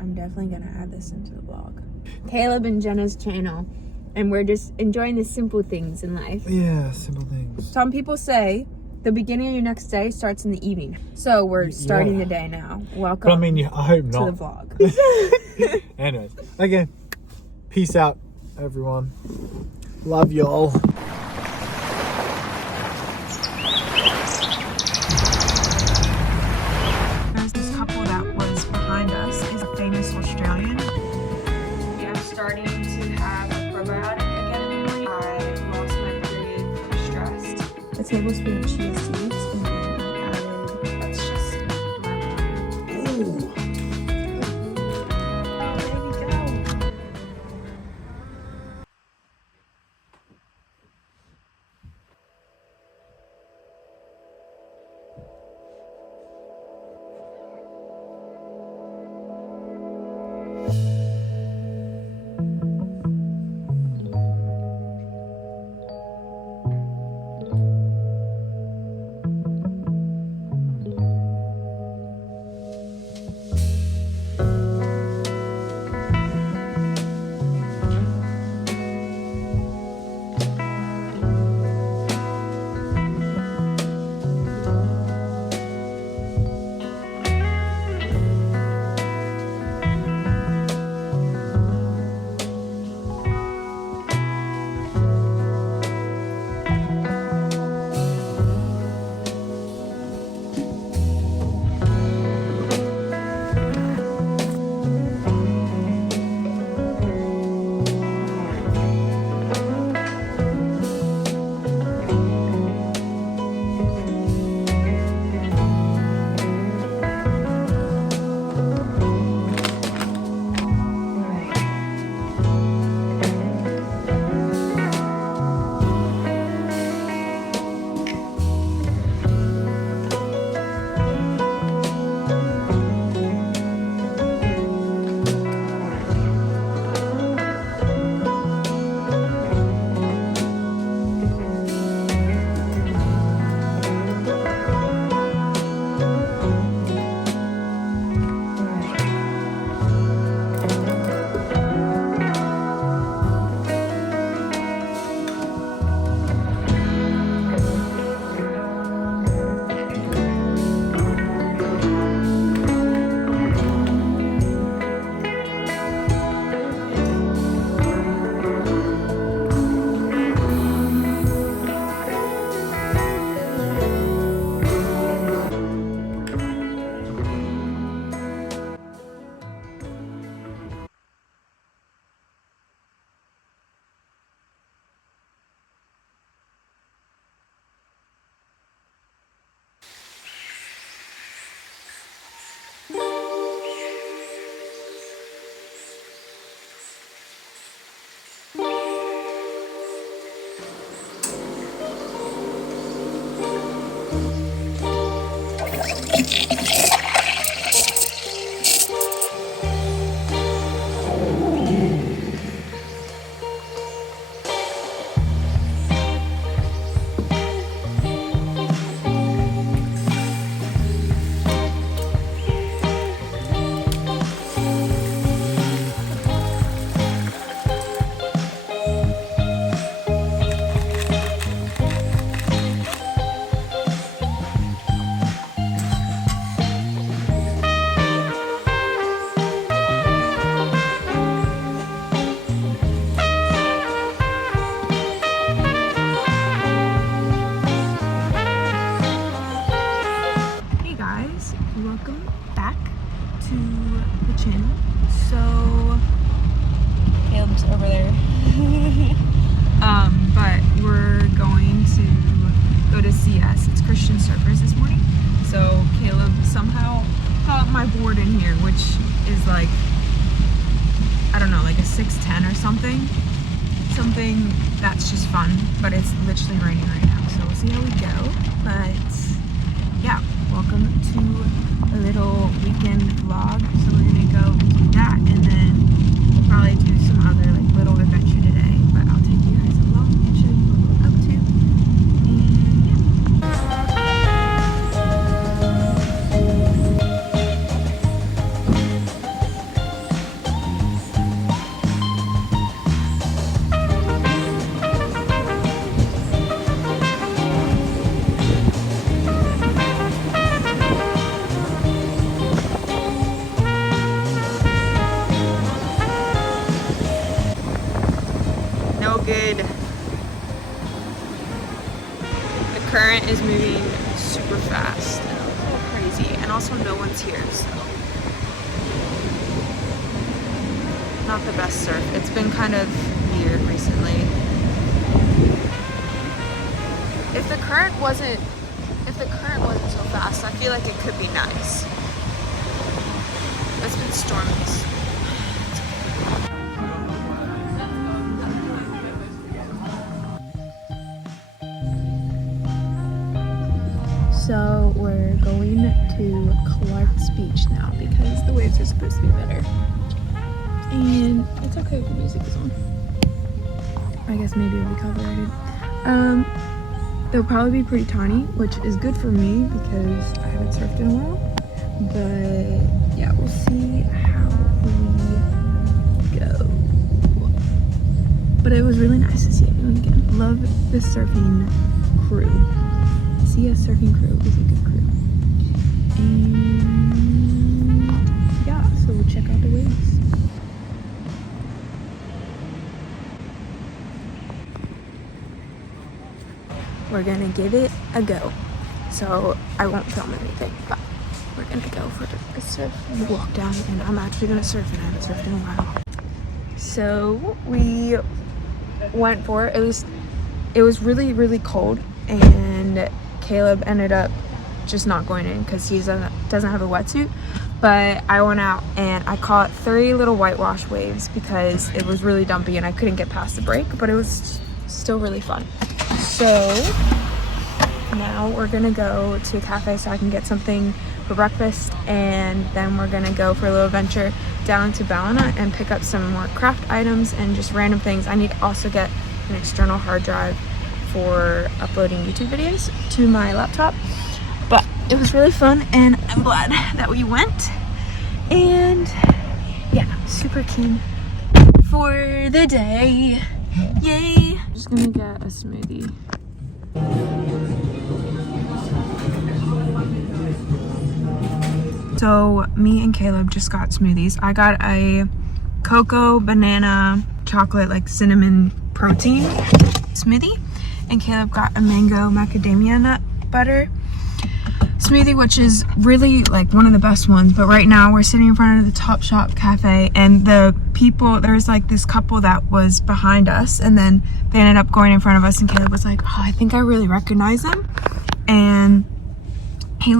I'm definitely gonna add this into the vlog. Caleb and Jenna's channel, and we're just enjoying the simple things in life. Yeah, simple things. Some people say the beginning of your next day starts in the evening. So we're starting the day now. Welcome but I mean, I hope not. to the vlog. Anyways, okay. Peace out, everyone. Love y'all. There's this couple that was behind us is a famous Australian. I'm starting to have a probiotic again in the morning. I lost my period from stress. A tablespoon of chia seeds, and then I added, that's just lemon. Ooh. Oh, baby, go. Welcome back to the channel. So Caleb's over there. But we're going to go to CS. It's Christian Surfers this morning. So Caleb somehow got my board in here, which is like, I don't know, like a 6'10" or something. Something that's just fun, but it's literally raining right now. So we'll see how we go. But yeah, welcome to a little weekend vlog. So we're gonna go do that, and then we'll probably do some other like little adventure today. But I'll take you guys along and show you what we're up to. And yeah. good. The current is moving super fast and a little crazy, and also no one's here, so not the best surf. It's been kind of weird recently. If the current wasn't so fast, I feel like it could be nice. It's been storming. So we're going to Clark's Beach now because the waves are supposed to be better. And it's okay if the music is on. I guess maybe it'll be copyrighted. They'll probably be pretty tiny, which is good for me because I haven't surfed in a while. But yeah, we'll see how we go. But it was really nice to see everyone again. Love the surfing crew. CS surfing crew is a good crew. And yeah, so we'll check out the waves. We're gonna give it a go. So I won't film anything, but we're gonna go for a surf walk down, and I'm actually gonna surf, and I haven't surfed in a while. So we went for it. It was really, really cold, and Caleb ended up just not going in because he doesn't have a wetsuit. But I went out and I caught 3 little whitewash waves because it was really dumpy and I couldn't get past the break, but it was still really fun. So now we're gonna go to a cafe so I can get something for breakfast, and then we're gonna go for a little adventure down to Ballina and pick up some more craft items and just random things. I need to also get an external hard drive for uploading YouTube videos to my laptop. But it was really fun and I'm glad that we went. And yeah, super keen for the day. Yay! I'm just gonna get a smoothie. So me and Caleb just got smoothies. I got a cocoa, banana, chocolate, like cinnamon protein smoothie. And Caleb got a mango macadamia nut butter smoothie, which is really like one of the best ones. But right now we're sitting in front of the Top Shop cafe, and the people, there's like this couple that was behind us, and then they ended up going in front of us, and Caleb was like, oh, I think I really recognize them. And he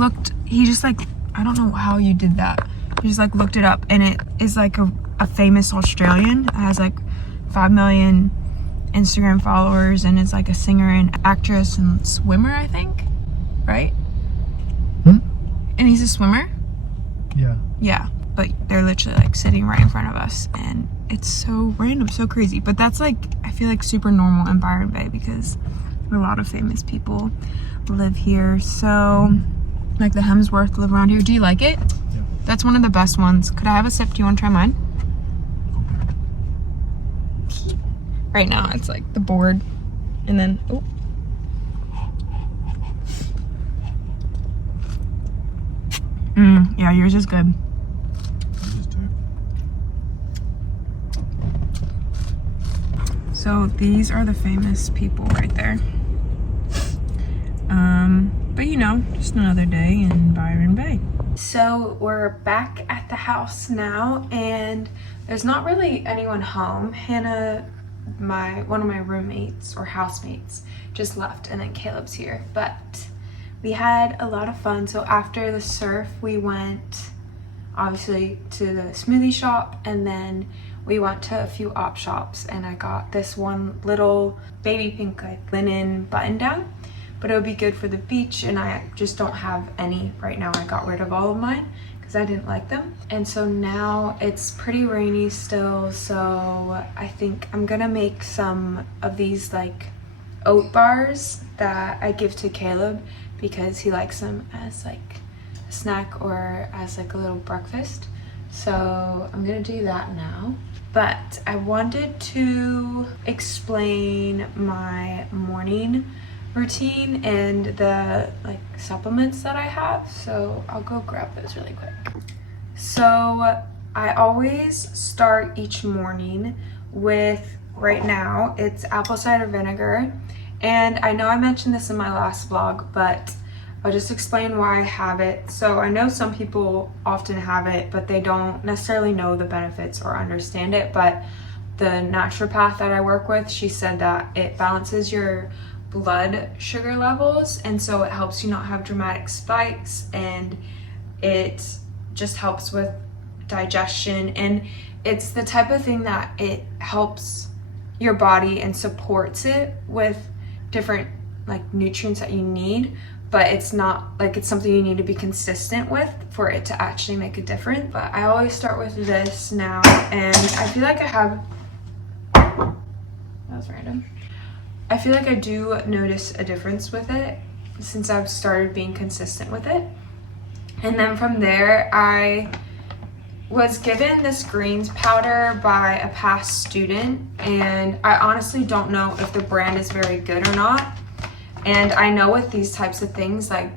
just like, I don't know how you did that. He just like looked it up, and it is like a famous Australian. It has like 5 million Instagram followers, and is like a singer and actress and swimmer, I think, right? And he's a swimmer. Yeah, but they're literally like sitting right in front of us, and it's so random, so crazy. But that's like, I feel like super normal in Byron Bay because a lot of famous people live here. So like the Hemsworth live around here. Do you like it? Yeah. That's one of the best ones. Could I have a sip? Do you want to try mine? Right now it's like the board, and then oh. Yeah, yours is good. So these are the famous people right there. But you know, just another day in Byron Bay. So we're back at the house now, and there's not really anyone home. Hannah, one of my roommates or housemates, just left, and then Caleb's here. But we had a lot of fun. So after the surf, we went obviously to the smoothie shop, and then we went to a few op shops, and I got this one little baby pink like linen button down, but it would be good for the beach, and I just don't have any right now. I got rid of all of mine because I didn't like them. And so now it's pretty rainy still, so I think I'm gonna make some of these like oat bars that I give to Caleb because he likes them as like a snack or as like a little breakfast. So I'm gonna do that now. But I wanted to explain my morning routine and the like supplements that I have. So I'll go grab those really quick. So I always start each morning with right now. It's apple cider vinegar. And I know I mentioned this in my last vlog, but I'll just explain why I have it. So I know some people often have it, but they don't necessarily know the benefits or understand it. But the naturopath that I work with, she said that it balances your blood sugar levels, and so it helps you not have dramatic spikes, and it just helps with digestion. And it's the type of thing that it helps your body and supports it with different like nutrients that you need, but it's not like it's something you need to be consistent with for it to actually make a difference. But I always start with this now, and I feel like I have, that was random. I feel like I do notice a difference with it since I've started being consistent with it. And then from there, I was given this greens powder by a past student, and I honestly don't know if the brand is very good or not. And I know with these types of things, like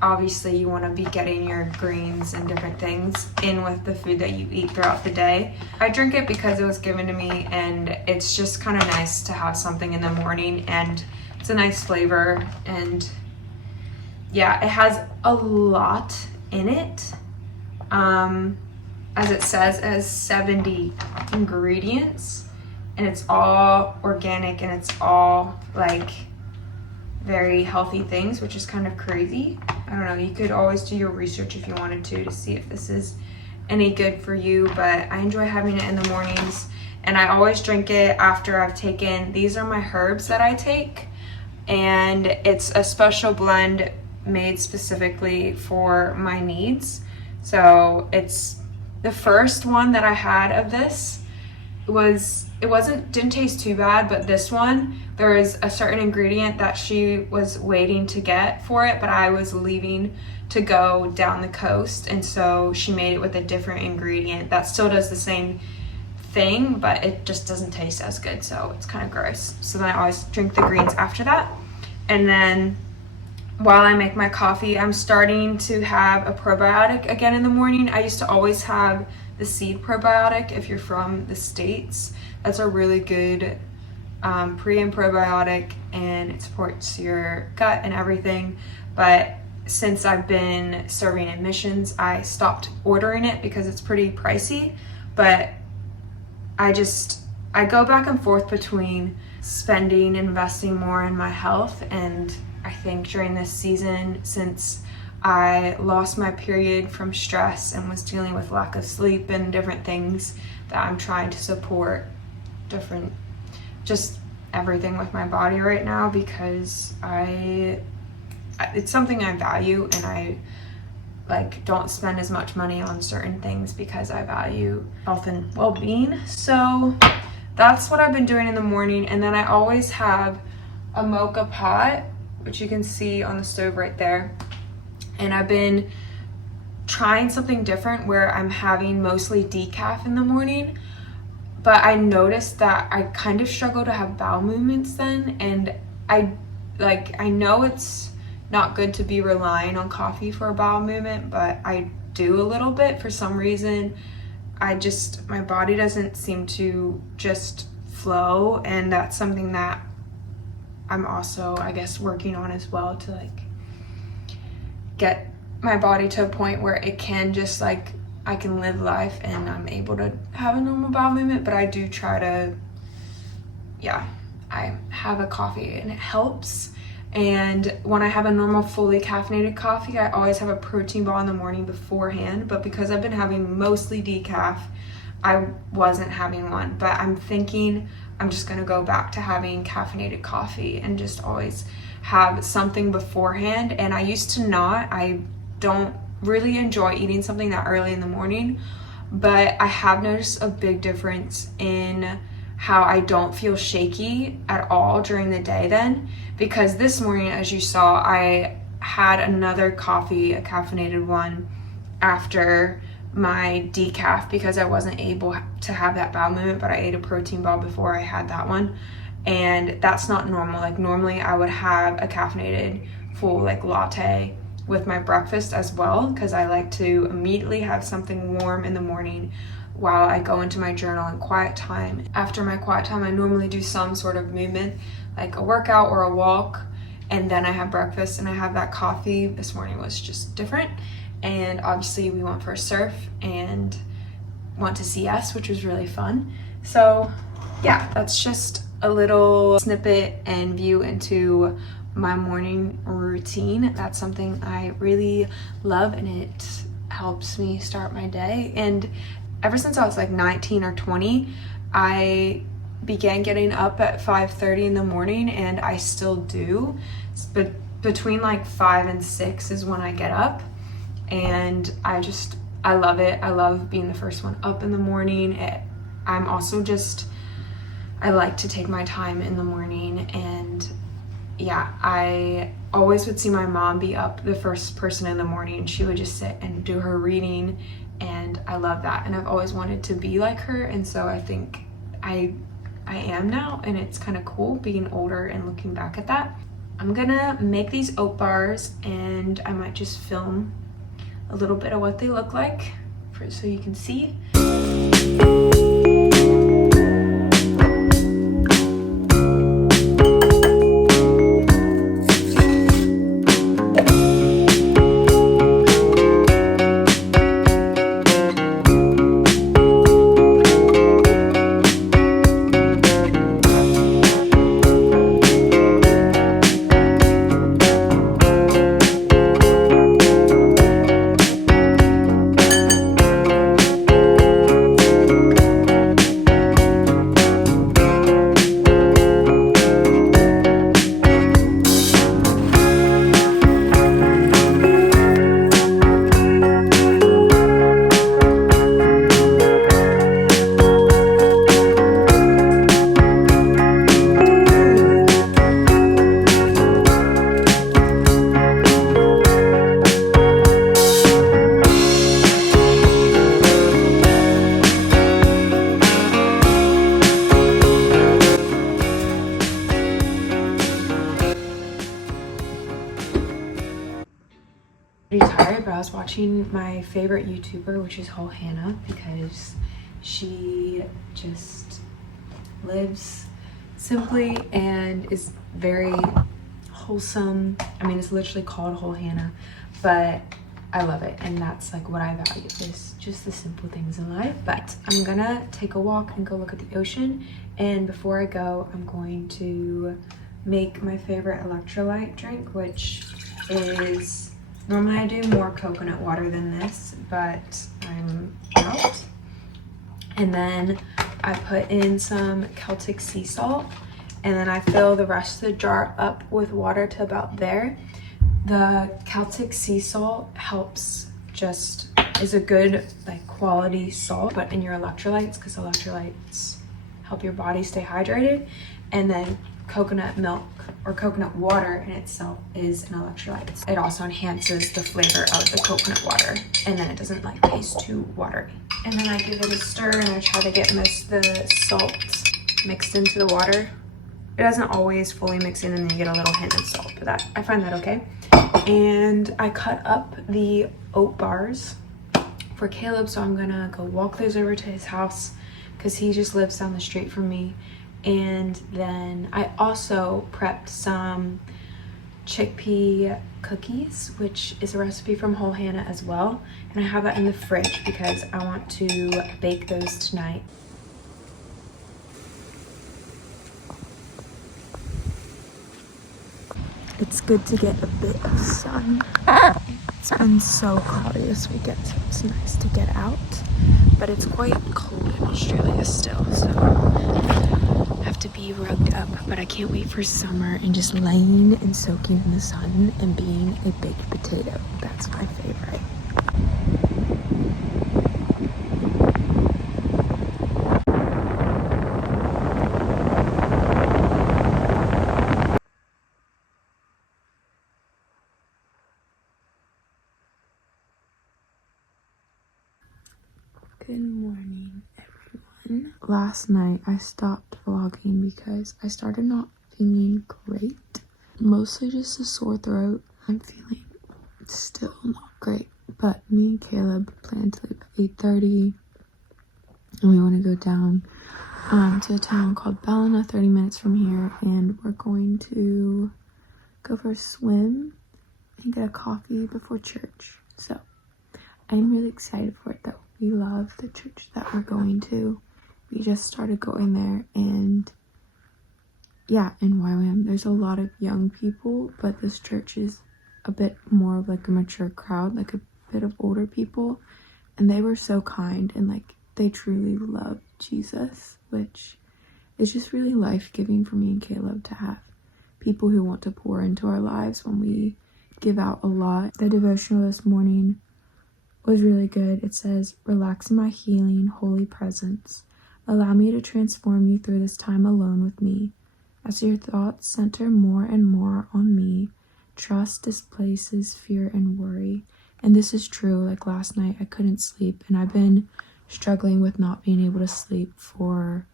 obviously you want to be getting your greens and different things in with the food that you eat throughout the day. I drink it because it was given to me, and it's just kind of nice to have something in the morning, and it's a nice flavor. And yeah, it has a lot in it. As it says, it has 70 ingredients, and it's all organic, and it's all like very healthy things, which is kind of crazy. I don't know, you could always do your research if you wanted to see if this is any good for you, but I enjoy having it in the mornings, and I always drink it after I've taken, these are my herbs that I take, and it's a special blend made specifically for my needs. So it's the first one that I had of this didn't taste too bad, but this one, there is a certain ingredient that she was waiting to get for it, but I was leaving to go down the coast, and so she made it with a different ingredient that still does the same thing, but it just doesn't taste as good, so it's kind of gross. So then I always drink the greens after that. And then while I make my coffee, I'm starting to have a probiotic again in the morning. I used to always have the seed probiotic if you're from the States. That's a really good pre and probiotic, and it supports your gut and everything. But since I've been serving in missions, I stopped ordering it because it's pretty pricey. But I go back and forth between spending and investing more in my health, and I think during this season, since I lost my period from stress and was dealing with lack of sleep and different things, that I'm trying to support just everything with my body right now, because it's something I value, and I don't spend as much money on certain things because I value health and well-being. So that's what I've been doing in the morning. And then I always have a mocha pot, which you can see on the stove right there. And I've been trying something different where I'm having mostly decaf in the morning, but I noticed that I kind of struggle to have bowel movements then, and I know it's not good to be relying on coffee for a bowel movement, but I do a little bit for some reason. My body doesn't seem to just flow, and that's something that I'm also, I guess, working on as well, to get my body to a point where it can just I can live life and I'm able to have a normal bowel movement. But I do try to, I have a coffee and it helps. And when I have a normal fully caffeinated coffee, I always have a protein bar in the morning beforehand. But because I've been having mostly decaf, I wasn't having one. But I'm thinking I'm just gonna go back to having caffeinated coffee and just always have something beforehand. And I used to not. I don't really enjoy eating something that early in the morning, but I have noticed a big difference in how I don't feel shaky at all during the day then, because this morning, as you saw, I had another coffee, a caffeinated one, after my decaf because I wasn't able to have that bowel movement, but I ate a protein bar before I had that one, and that's not normal. Normally I would have a caffeinated full latte with my breakfast as well, because I like to immediately have something warm in the morning while I go into my journal and quiet time. After my quiet time, I normally do some sort of movement, like a workout or a walk, and then I have breakfast and I have that coffee. This morning was just different. And obviously we went for a surf and went to CS, which was really fun. So yeah, that's just a little snippet and view into my morning routine. That's something I really love, and it helps me start my day. And ever since I was like 19 or 20, I began getting up at 5:30 in the morning, and I still do. But between like 5 and 6 is when I get up, and I love it. I love being the first one up in the morning. I'm also just, I like to take my time in the morning. And yeah, I always would see my mom be up the first person in the morning. She would just sit and do her reading, and I love that. And I've always wanted to be like her, and so I think I am now, and it's kind of cool being older and looking back at that. I'm gonna make these oat bars, and I might just film a little bit of what they look like so you can see. Pretty tired, but I was watching my favorite YouTuber, which is Whole Hannah, because she just lives simply and is very wholesome. I mean, it's literally called Whole Hannah, but I love it, and that's like what I value, is just the simple things in life. But I'm gonna take a walk and go look at the ocean, and before I go, I'm going to make my favorite electrolyte drink, which is, normally I do more coconut water than this, but I'm out. And then I put in some Celtic sea salt, and then I fill the rest of the jar up with water to about there. The Celtic sea salt helps, just is a good like quality salt, but in your electrolytes, because electrolytes help your body stay hydrated. And then coconut milk or coconut water in itself is an electrolyte. It also enhances the flavor of the coconut water, and then it doesn't like taste too watery. And then I give it a stir, and I try to get most of the salt mixed into the water. It doesn't always fully mix in, and then you get a little hint of salt, but that, I find that okay. And I cut up the oat bars for Caleb, so I'm gonna go walk those over to his house because he just lives down the street from me. And then I also prepped some chickpea cookies, which is a recipe from Whole Hannah as well. And I have that in the fridge because I want to bake those tonight. It's good to get a bit of sun. It's been so cloudy this weekend, so it's nice to get out. But it's quite cold in Australia still, so I have to be rugged up. But I can't wait for summer and just laying and soaking in the sun and being a baked potato. That's my favorite. Good morning, everyone. Last night I stopped vlogging because I started not feeling great. Mostly just a sore throat. I'm feeling still not great, but me and Caleb plan to leave at 8:30 and we want to go down to a town called Ballina, 30 minutes from here, and we're going to go for a swim and get a coffee before church. So I'm really excited for it though. We love the church that we're going to. We just started going there, and yeah, in YWAM there's a lot of young people, but this church is a bit more of like a mature crowd, like a bit of older people, and they were so kind, and like they truly love Jesus, which is just really life-giving for me and Caleb to have people who want to pour into our lives when we give out a lot. The devotional this morning was really good. It says, "Relax in my healing, holy presence. Allow me to transform you through this time alone with me. As your thoughts center more and more on me, trust displaces fear and worry." And this is true. Like last night I couldn't sleep, and I've been struggling with not being able to sleep for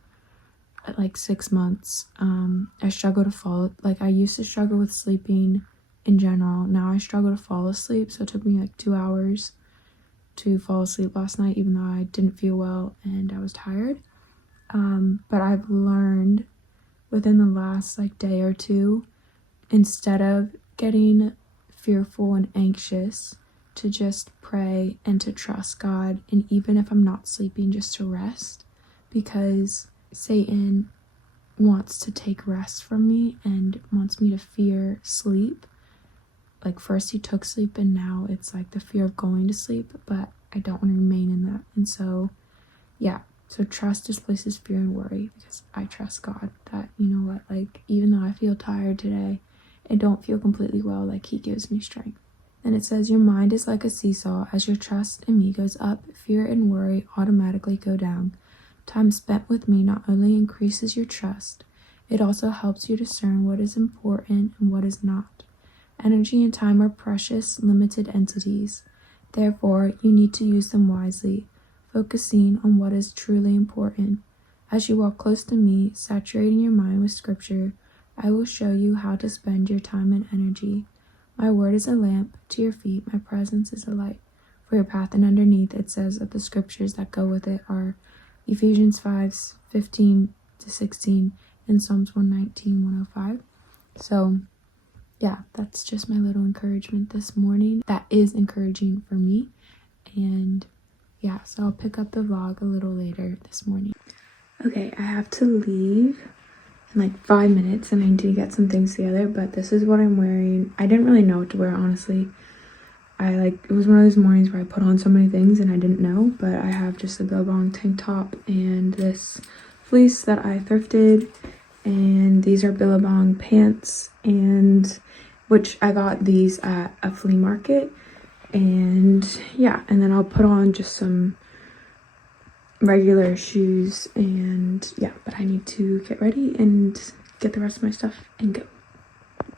like 6 months. I struggle to fall, like I used to struggle with sleeping in general. Now I struggle to fall asleep, so it took me like 2 hours to fall asleep last night, even though I didn't feel well and I was tired. But I've learned within the last like day or two, instead of getting fearful and anxious, to just pray and to trust God, and even if I'm not sleeping, just to rest, because Satan wants to take rest from me and wants me to fear sleep. Like first he took sleep, and now it's like the fear of going to sleep, but I don't want to remain in that. And so yeah, so trust displaces fear and worry, because I trust God that, you know what, like even though I feel tired today and don't feel completely well, like he gives me strength. And it says, "Your mind is like a seesaw. As your trust in me goes up, fear and worry automatically go down. Time spent with me not only increases your trust, it also helps you discern what is important and what is not. Energy and time are precious, limited entities. Therefore, you need to use them wisely, focusing on what is truly important. As you walk close to me, saturating your mind with scripture, I will show you how to spend your time and energy. My word is a lamp to your feet, my presence is a light for your path." And underneath it says that the scriptures that go with it are Ephesians 5:15-16 and Psalms 119:105. So yeah, that's just my little encouragement this morning. That is encouraging for me. And yeah, so I'll pick up the vlog a little later this morning. Okay, I have to leave in like 5 minutes, and I need to get some things together, but this is what I'm wearing. I didn't really know what to wear, honestly. It was one of those mornings where I put on so many things and I didn't know, but I have just a Billabong tank top and this fleece that I thrifted, and these are Billabong pants, and which I got these at a flea market. And yeah, and then I'll put on just some regular shoes, and yeah, but I need to get ready and get the rest of my stuff and go.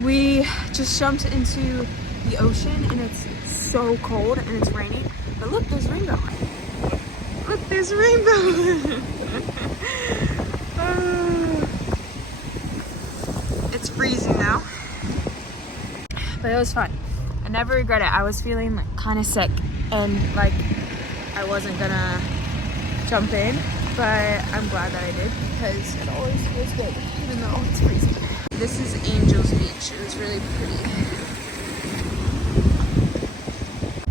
We just jumped into the ocean, and it's so cold and it's raining, but look, there's a rainbow. Look, there's a rainbow. It's freezing now, but it was fun. I never regret it. I was feeling like kind of sick, and like I wasn't gonna jump in, but I'm glad that I did, because it always feels good even though it's freezing. This is Angel's Beach. It was really pretty.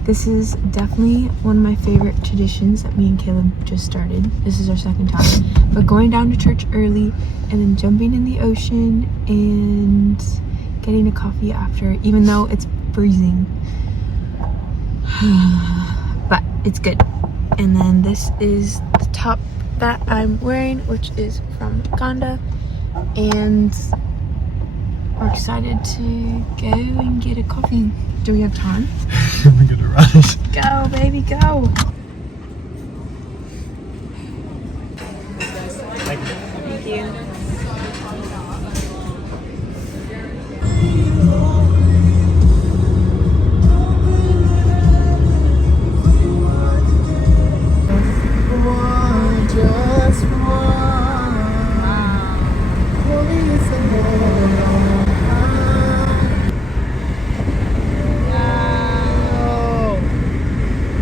This is definitely one of my favorite traditions that me and Caleb just started. This is our second time, but going down to church early and then jumping in the ocean and getting a coffee after, even though it's freezing. But it's good. And then this is the top that I'm wearing, which is from Uganda, and we're excited to go and get a coffee. Do we have time? We're gonna run. Go, baby, go. Thank you.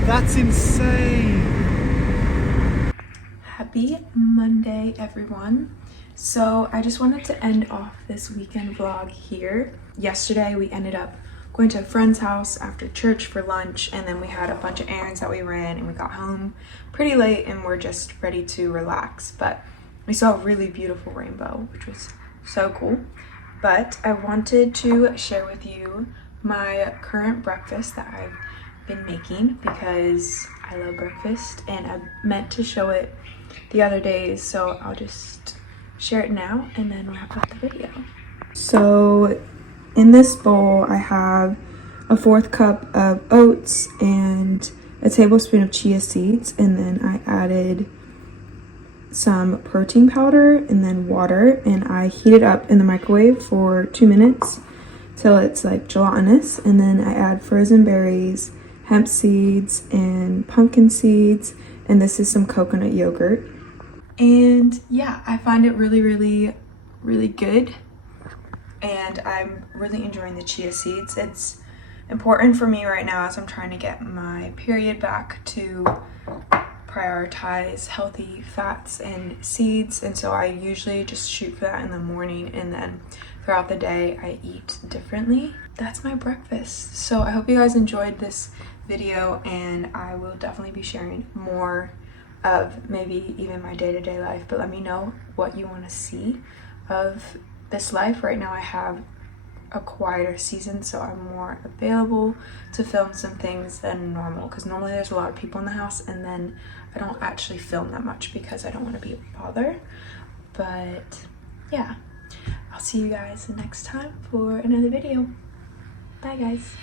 That's insane. Happy Monday, everyone. So I just wanted to end off this weekend vlog here. Yesterday we ended up going to a friend's house after church for lunch, and then we had a bunch of errands that we ran, and we got home pretty late and we're just ready to relax. But we saw a really beautiful rainbow, which was so cool. But I wanted to share with you my current breakfast that I've been making because I love breakfast, and I meant to show it the other days, so I'll just share it now and then wrap up the video. So in this bowl I have a 1/4 cup of oats and a tablespoon of chia seeds, and then I added some protein powder and then water, and I heat it up in the microwave for 2 minutes till it's like gelatinous, and then I add frozen berries, hemp seeds, and pumpkin seeds, and this is some coconut yogurt. And yeah, I find it really good, and I'm really enjoying the chia seeds. It's important for me right now as I'm trying to get my period back to prioritize healthy fats and seeds, and so I usually just shoot for that in the morning, and then throughout the day I eat differently. That's my breakfast. So I hope you guys enjoyed this video, and I will definitely be sharing more of maybe even my day-to-day life, but let me know what you want to see of this life. Right now I have a quieter season, so I'm more available to film some things than normal, because normally there's a lot of people in the house and then I don't actually film that much because I don't want to be a bother. But yeah, I'll see you guys next time for another video. Bye guys.